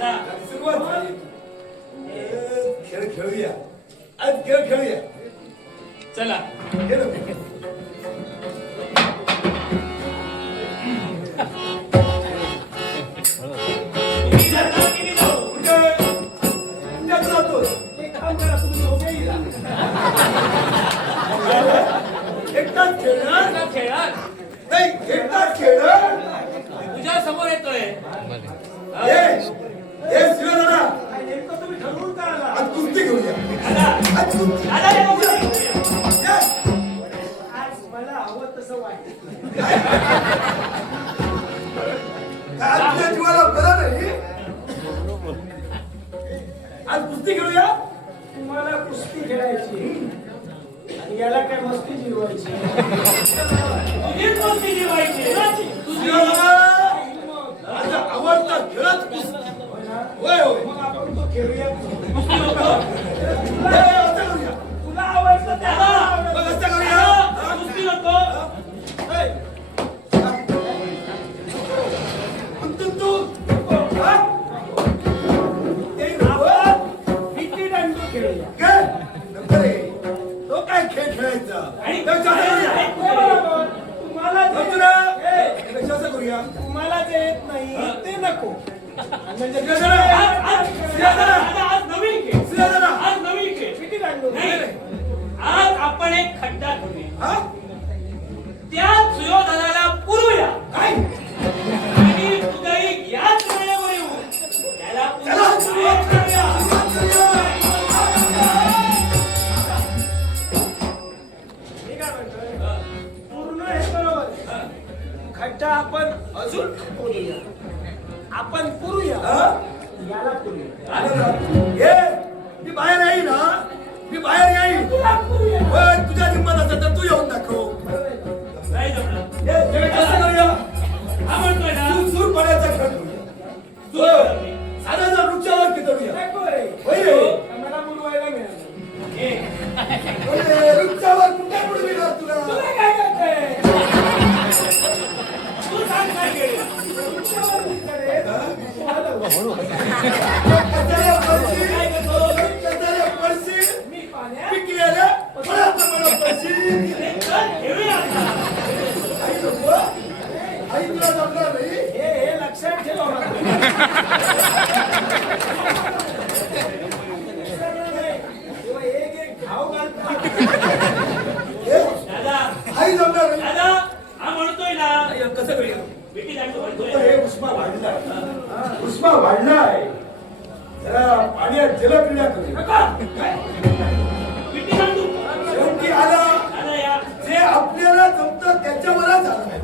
सुरुवात झाली. खेळ खेळूया. आज खेळ खेळूया. चला एकटाच खेळणार नाही. एकटाच खेळणार तुझ्या समोर येतोय. तुम्ही ठरवून का आला? आज कुस्ती घेऊया. आज मला हवं तसं वाटत. आज जीवाला बरं नाही. आज कुस्ती खेळूया. तुम्हाला कुस्ती खेळायची आणि याला काय मस्ती जिरवायची. मस्ती जिरवायची. माझा आवडता खेळच कुस्ती. होय होय. मग आपण तो खेळूया. तुला आवडतं त्याला मग असं करूया. कुस्ती नको. तो काय खेळ खेळायचा. तुम्हाला जे येत नाही ते नको. आज आपण एक खड्डा ठेवूया. त्या सुयोधनाला पुरूया आणि तुझी याच वेळेवर येऊ त्याला पूर्ण हे बरोबर. खड्डा आपण अजून पुरूया. आपण पुरूया. याला पुरूया. मी बाहेर येईल ना. मी बाहेर येईल. तुझ्या हिंमत असेल तर तू येऊन दाखव. नाही जमणार. कसं करूया. हा म्हणतोय ना सूर पडायचा खेळ करूया. साधाचा वृक्षावर कितरूया. मला बुडवायला मिळालं. वृक्षावर कुठे बुडविणार तुला. काय करते. तू सांग काय केलं. हे लक्षात ठेवा. एक घाव घालतात. आई जमणार नाही. दादा हा म्हणतोय ना कसं करूया. विकी दांडू म्हणतोय उष्मा वाढला. उष्मा वाढलाय. जरा पाण्यात जलक्रीडा करूया. विकी दांडू शेवटी आला दादा या जे आपल्याला जमतं त्याच्यावरच आलं.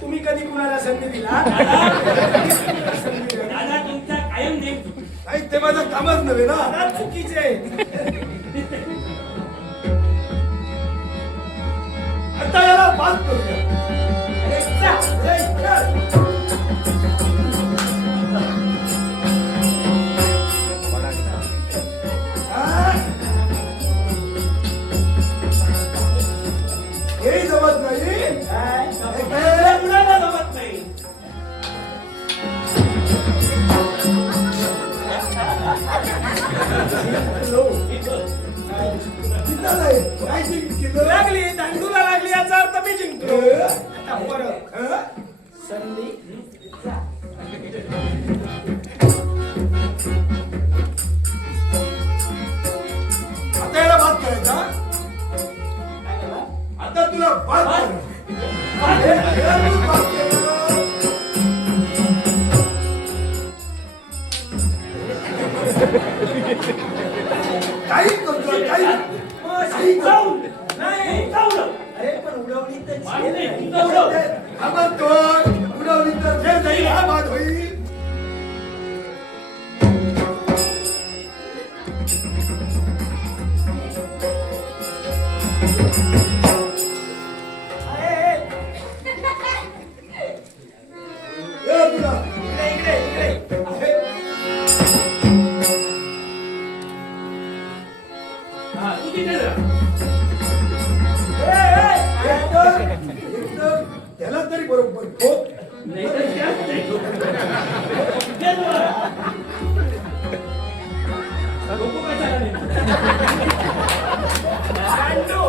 तुम्ही कधी कुणाला संधी दिला. दादा तुमचा कायम नेम नाही ते माझं कामच नव्हे ना. चुकीचे. आता याला पास करूया. जिंकला नाही. काय जिंकलं? लागली दांडूला लागली याचा अर्थ मी जिंकलो. आता परत हं? संधी आता याला भात करायचा. काय केला? आता तुला भात भात? करायचा. हे तू भात केला. काही करतोय काही काही करतो. नाही तुमचा उडव. अरे पण उडवली तर मारू नये, नाही. तुमचा उडव. हा म्हणतोय उडवली तर जे जाईल हा भात होईल. अरे, हे तुला इकडे इकडे इकडे हा, तू तिथे जा. एकदम त्याला तरी बरोबर ठोक. नाही तर त्याच नाही. तिथेच बघा. डोकं कशाला नाही? दांडू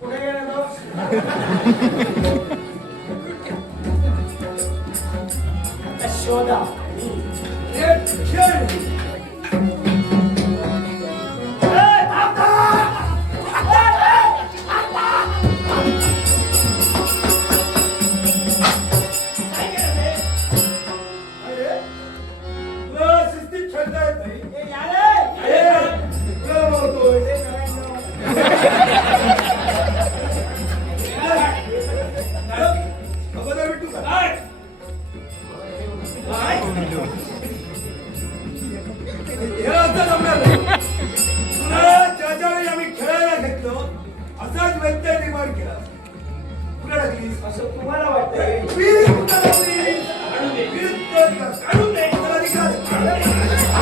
कुठे गेला तो? आता शोधा हे खेळ. काय केलं ते? अरे, तुला शिस्तीत खेळता येत नाही. ए, या रे. हे, तुला बोलतोय. ते करायचं. अगोदर भेटू का? काय? हे असं जमणार नाही. तुला ज्या ज्या वेळी आम्ही खेळायला घेतलो असाच व्यत्यय निर्माण केला. कुठे टाकलीस? असं तुम्हाला वाटतंय? विहिरीत कुठे टाकलीस? काढून दे. विहिरीत पळ का? काढून दे. त्याला अधिकार.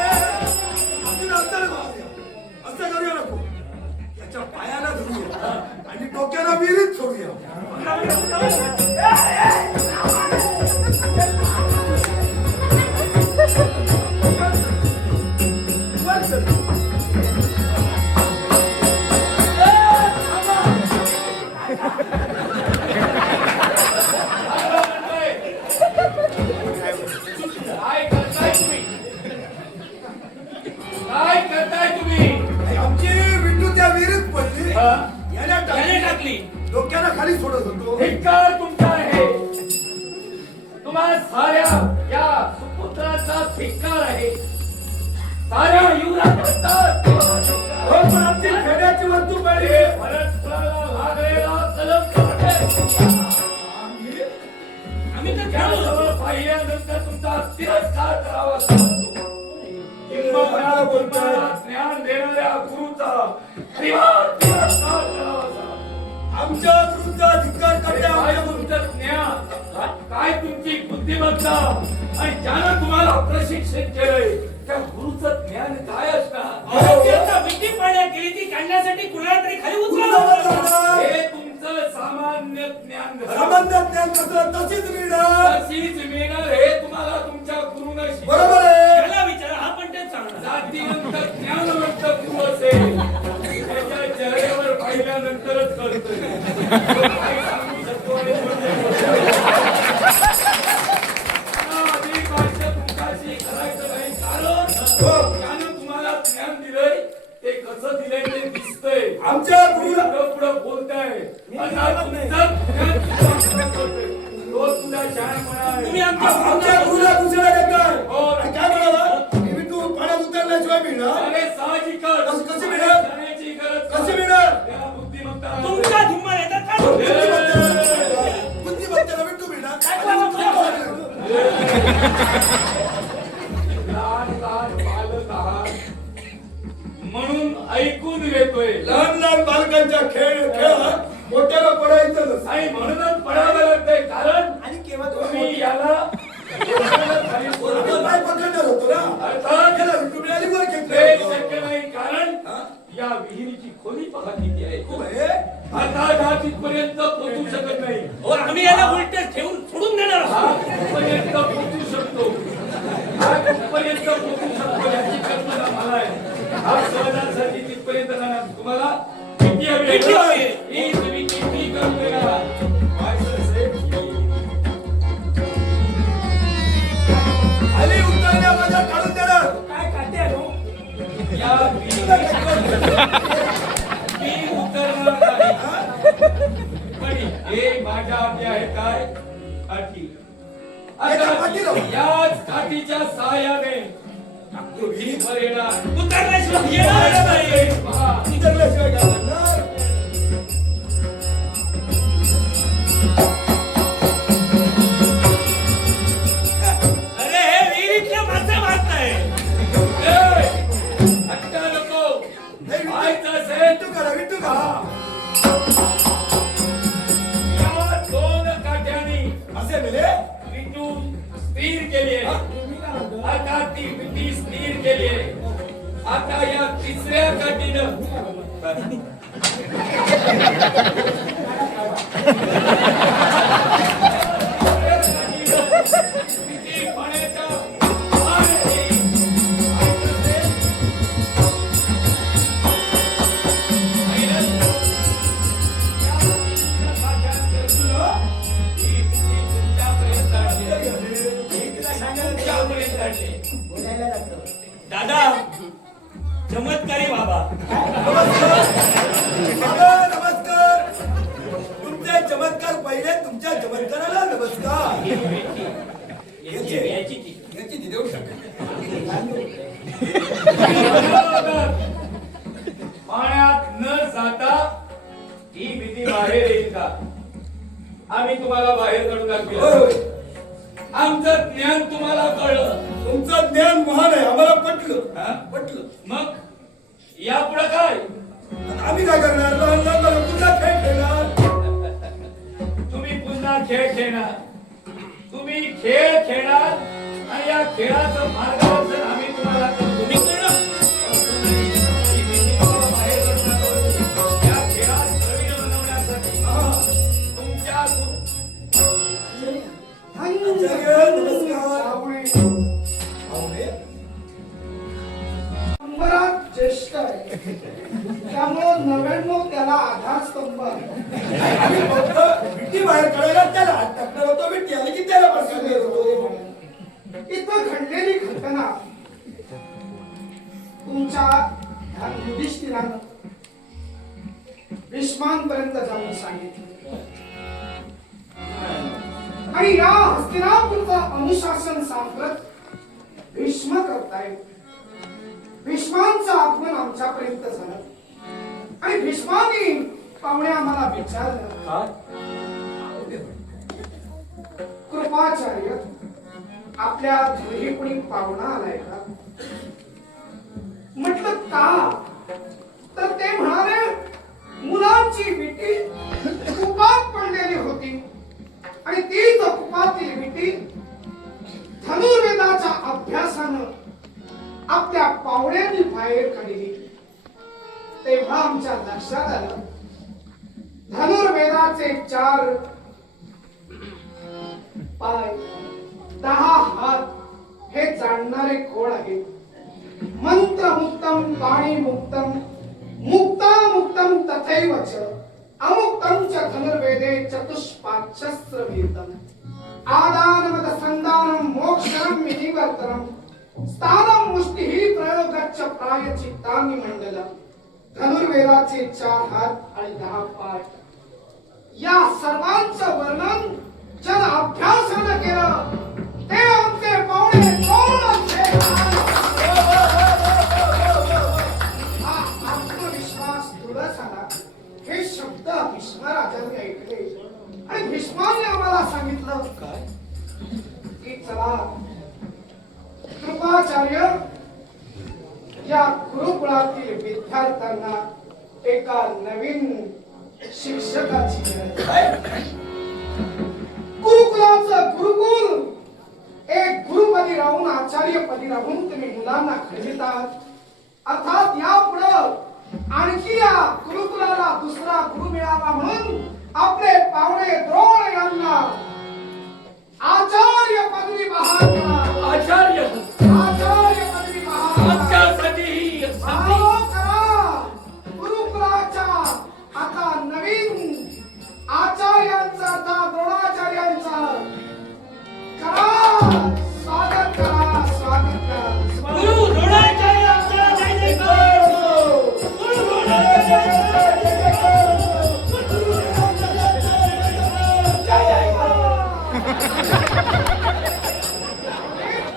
अजून असं नको. असं करूया नको. याच्या पायाला धरूया आणि डोक्याला विहिरीत सोडूया. वर चल. काय करताय तुम्ही? काय करताय तुम्ही? आमची विंडू त्या विहिरीत पडली. हा? याला याने टाकली. टाकली. डोक्याला खाली सोडत होतो. धिक्कार तुमचा आहे. तुम्हा साऱ्या या सुपुत्राचा धिक्कार आहे. साऱ्या युवराजाचा हो, पण आमची खेळण्याची वस्तू पाहिली. परस्पराला लागलेला कलंक आहे. आम्ही तर खेळलो त्याजवळ होतो. पाहिल्यानंतर तुमचा तिरस्कार करावा लागतो. किंबहुना तुम्हाला ज्ञान देणाऱ्या गुरुचा तिरस्कार करावा लागतो. आमच्या गुरूंचा धिक्कार करते काय आमच्या गुरु. तुमचं ज्ञान, काय तुमची बुद्धिमत्ता आणि ज्यानं तुम्हाला प्रशिक्षित केलंय त्या गुरुचं ज्ञान काय असणार? अहो, ती आता विटी पाड्या केली ती काढण्यासाठी कुणाला तरी खाली उचलावं गुरुचा लागलं. वचन. हे तुमचं सामान्य ज्ञान नसतं. सामान्य ज्ञान कसं तशीच मिळणार. तशीच मिळणार हे तुम्हाला तुमच्या गुरुनं शिकवलं. बरोबर आहे. त्याला विचारा हा पण तेच सांगणार. जातीवंत ज्ञानवंत गुरु असेल त्याच्या चेहऱ्यावर पाहिल्यानंतरच कळतंय तो काय सांगू शकतो आणि अधिक वाक्य तुमच्याशी करायचं नाही. कारण ज्ञान तुम्हाला ज्ञान दिलंय ते कसं दिलंय ते दिसतंय. आमच्या गुरुला पुढं बोलताय आता तुमचं ज्ञान तुमच्या करतोय. तो तुला शहाणपणा आहे. तुम्ही आमच्या आमच्या गुरुला दुसऱ्या देताय. हो. आणि काय म्हणाला? मी तू पाण्यात उतरल्याशिवाय मिळणार. अरे साहजिकच. कशी मिळेल? जाण्याची गरज कशी नाही. मिळेल? त्या बुद्धिमत्ता तुमच्या धिम्मा येतात का? बुद्धिमत्तेला विंडू मिळणार. लहान लहान बालक आहात म्हणून ऐकून घेतोय. लहान लहान बालकांच्या खेळात मोठ्याला पडायचं नसतं. नाही म्हणूनच पडावं लागतंय कारण आणि केव्हा तुम्ही याला खाली आपण सोडलं. काय पकडणार होतो ना अर्थात त्याला विटुबल्याने वर ते घेतलं. शक्य नाही कारण या विहिरीची खोली पहा किती आहे खूप आहे. आता हा तिथपर्यंत पोहोचू शकत नाही और आम्ही याला उलट ठेवून सोडून देणार हा आहोत. तिथपर्यंत पोहोचू शकतो हा तिथपर्यंत पोहोचू शकतो याची कल्पना मला आहे हा सहजासहजी तिथपर्यंत जाणार तुम्हाला किती हवी किती हवी आहे? ही तुम्ही किती करून देणार खाली उतरण्यामध्ये काढून देणार. काय काटे आलो या मी उतरणार नाही पण हे माझ्या आज्ञा आहे काय काठी याच्या पाठीला. याच काठीच्या सहाय्याने तुम्ही वर येणार उतरल्याशिवाय येणारच नाही. पहा उतरल्याशिवाय काय करणार? अरे हे विहिरीतले मासे मारताय. हट्टा नको नाही, व्हायचं असेल विटू करा, विटू करा. या दोन काठ्यांनी असे मेले विटून स्थिर केली आहे आता ती विटी स्थिर केली आहे आता या तिसऱ्या काठीनं विटी पाण्याच्या बाहेर येईल. या तिसऱ्या काठ्यांपासून ही विटी तुमच्यापर्यंत आणली. तुमच्यापर्यंत आणली. बोलायला लागलो दादा चमत्कारी बाबा. बाबा, नमस्कार. तुमचे चमत्कार पहिले तुमच्या चमत्काराला नमस्कार. याची ती. याची ती देऊ शकत. पाण्यात न जाता ही भीती बाहेर येईल का आम्ही तुम्हाला बाहेर काढून होय, दाखवलं होय. आमचं ज्ञान तुम्हाला कळलं तुमचं ज्ञान महान आहे आम्हाला पटलं. हा? पटलं. मग यापुढे काय आता आम्ही काय करणार? लहान लहान मुलं पुन्हा खेळ खेळणार. तुम्ही पुन्हा खेळ खेळणार तुम्ही खेळ खेळणार आणि या खेळाचं मार्गदर्शन आम्ही तुम्हाला करू. तुम्ही कळलं. ही भीती तुम्हाला बाहेर काढणार आहोत. या खेळात प्रवीण बनवण्यासाठी तुमच्या आचार्य, नमस्कार. पाहुणे. शंभरात ज्येष्ठ आहे त्यामुळं 99 त्याला आधारस्तंभ आहे. आम्ही फक्त विटी बाहेर काढायला त्याला हात टाकणार होतो. विटी आली की त्याला बसवून देत होतो. इथं घडलेली घटना तुमच्या ह्या युधिष्ठिरानं भीष्मांपर्यंत जाऊन सांगितलं आणि या हस्तिनापूरचं अनुशासन सांगत भीष्म करतायत. भीष्मांचं आगमन आमच्यापर्यंत झालं आणि भीष्माने पाहुणे आम्हाला विचारलं कृपाचार्य आपल्या घरी कोणी पाहुणा आलाय का म्हटलं का तर ते म्हणाले मुलांची विटी कुपात पडलेली होती आणि तीच कुपातील विटी धनुर्वेदाच्या अभ्यासानं आपल्या पावड्यांनी बाहेर काढली. तेव्हा आमच्या लक्षात आलं धनुर्वेदाचे 4 पाय 10 हात हे जाणणारे कोण आहेत. मंत्रमुक्तम वाणीमुक्तम मुक्तामुक्तम तथैवच अमुक्तम च धनुर्वेदे चतुष्पादशस्त्रवेदम आदानमद संदानम मोक्षणम विनिवर्तनम स्थानम मुष्टिहि प्रयोगच्च प्रायचित्तानि मंडलम. धनुर्वेदाचे 4 हात आणि 10 पाय या सर्वांचं वर्णन जर अभ्यासानं केलं ते आमचे पाहुणे कोण असते. हा आत्मविश्वास दृढ झाला. हे शब्द भीष्मराजांनी ऐकले आणि भीष्माने आम्हाला सांगितलं की चला कृपाचार्य या गुरुकुळातील विद्यार्थ्यांना एका नवीन शिक्षकाची गरज काय? आहे. गुरुकुलाचं गुरुकुल एक गुरुपदी राहून आचार्यपदी राहून तुम्ही मुलांना घडवित आहात. अर्थात यापुढं आणखी या गुरुकुलाला दुसरा गुरु मिळावा म्हणून आपले पावणे द्रोण यांना आचार्य पदवी बहाल करा. आचार्य आचार्य पदवी बहाल करा. आमच्यासाठी ही संधी. बहाल करा. गुरुकुलाच्या आता नवीन आचार्यांचा आता द्रोणाचार्यांचा करा. स्वागत करा. स्वागत करा. गुरु द्रोणाचार्यांचा जय जयकार हो. गुरु द्रोणाचार्यांचा जय जयकार हो. गुरु द्रोणाचार्यांचा जय जयकार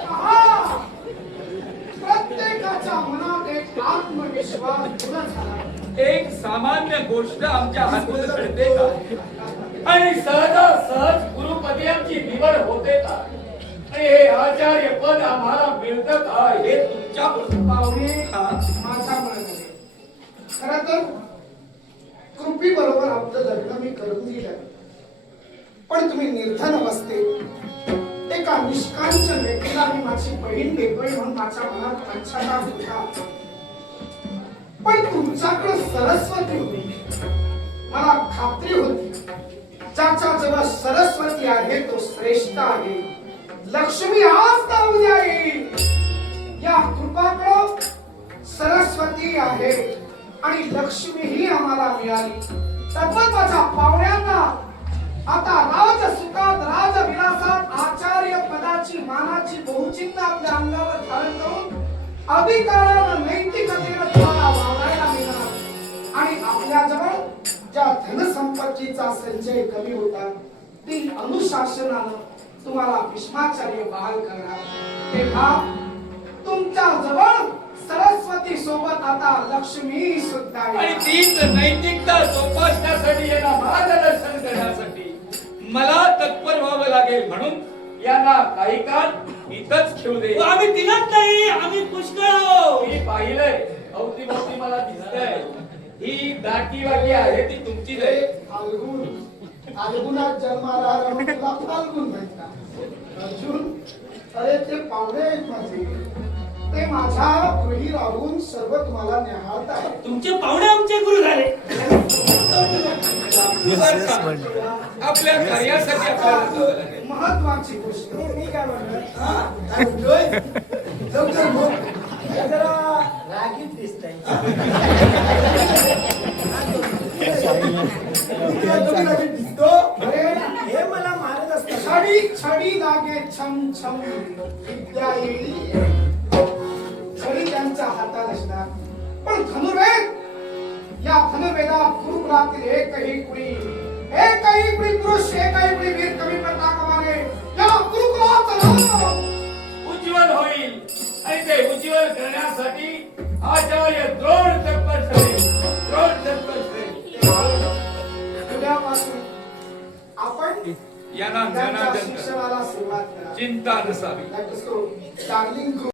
पहा, प्रत्येकाच्या मनात एक आत्मविश्वास उभा झाला. एक सामान्य गोष्ट आमच्या हातून घडते का आणि सहजासहज गुरुपदी आमची निवड होते का आणि हे आचार्य पद आम्हाला मिळतं का हे तुमच्या पाहुणे माझ्या मनात आले. खरं तर कृपी बरोबर आपलं लग्न मी करून दिलं, पण तुम्ही निर्धन अवस्थेत एका निष्कांचन व्यक्तीला मी माझी बहीण देतोय म्हणून माझ्या मनात पश्चाताप होता. पण तुमच्याकडे सरस्वती होती. मला खात्री होती ज्याच्या जवळ सरस्वती आहे तो श्रेष्ठ आहे. लक्ष्मी आज ना उद्या येईल. या कृपाकडं सरस्वती आहे आणि लक्ष्मी ही आम्हाला मिळाली. तद्वत माझ्या पाहुण्यांना आता राजसुखात राजविलासात आचार्य पदाची मानाची बहुचिन्ह आपल्या अंगावर धारण करून अधिकारानं नैतिकतेनं तुम्हाला वावरायला मिळणार आणि आपल्याजवळ ज्या धनसंपत्तीचा संचय कमी होता ती अनुशासनानं तुम्हाला भीष्माचार्य बहाल करणार. तेव्हा तुमच्या जवळ सरस्वती सोबत आता लक्ष्मी सुद्धा आणि आहे. तीच नैतिकता जोपासण्यासाठी यांना मार्गदर्शन करण्यासाठी मला तत्पर व्हावं लागेल म्हणून यांना काही काळ इथंच ठेवू दे. आम्ही तिघच नाही, आम्ही पुष्कळ आहोत. मी पाहिलंय अवतीभोवती मला दिसतंय ही दाटी वाटी आहे ती तुमचीच आहे. फाल्गुन फाल्गुनात जन्माला राहून तुला फाल्गुन म्हणतात. अर्जुन, अरे ते पाहुणे आहेत माझे. ते माझ्या गृही राहून सर्व तुम्हाला निहाळत आहेत. तुमचे पाहुणे आमचे गुरु झाले. आपल्या कार्यासाठी आपल्याला जावं लागेल. महत्वाची गोष्ट मी काय म्हणलं? काय म्हणतोय? लवकर बोल. हे जरा रागीत दिसतंय. तुला कमी लागेल दिसतो. अरे हे मला मारत असतं. छडी छडी लागे छम छम विद्या येईल. छडी त्यांच्या हातात असणार पण धनुर्वेद या धनुर्वेदात गुरुकुलातील एकही कुणी पुरुष एकही कुणी वीर कमी पडता कामा नये. या गुरुकुलाचं नाव उज्ज्वल होईल आणि ते उज्ज्वल करण्यासाठी आचार्य द्रोण तत्पर ठरेल. द्रोण तत्पर ठरेल. उद्यापासून आपण यांना त्यांच्या जनार्दन शिक्षणाला सुरुवात करा. चिंता नसावी. डार्लिंग